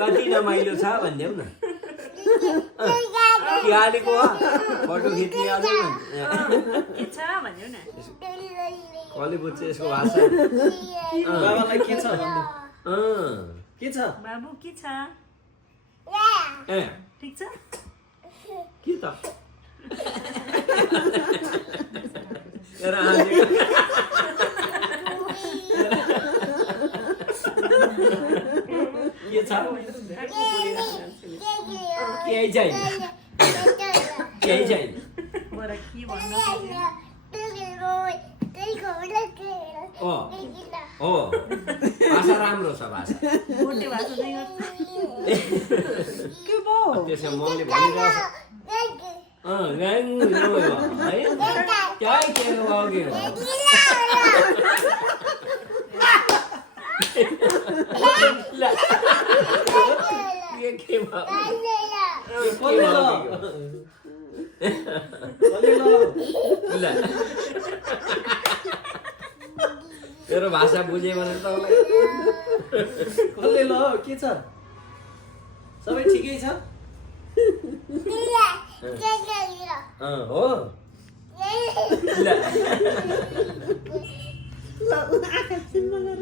कति रमाइलो छ भनिदेऊ न हालेको फोटो खिच्ने अझै के छ भन्यो न कसले बुझ्छ यसको भाषा बाबालाई के छ भन्नु के छ बाबु के छ ए ठीक छ के त हेर हाँसेको के छ केही छैन केही छैन बडा के भन्नु हो भाषा राम्रो छ भाषा बोल्ने भाषा नै गर्छ के भयो त्यसमा मम्मीले भनिरहेछ है क्या के भयो के तेरो भाषा बुझे भने तपाईँलाई कसले ल के छ सबै ठिकै छ हो ल ल आँखा चिम्म गर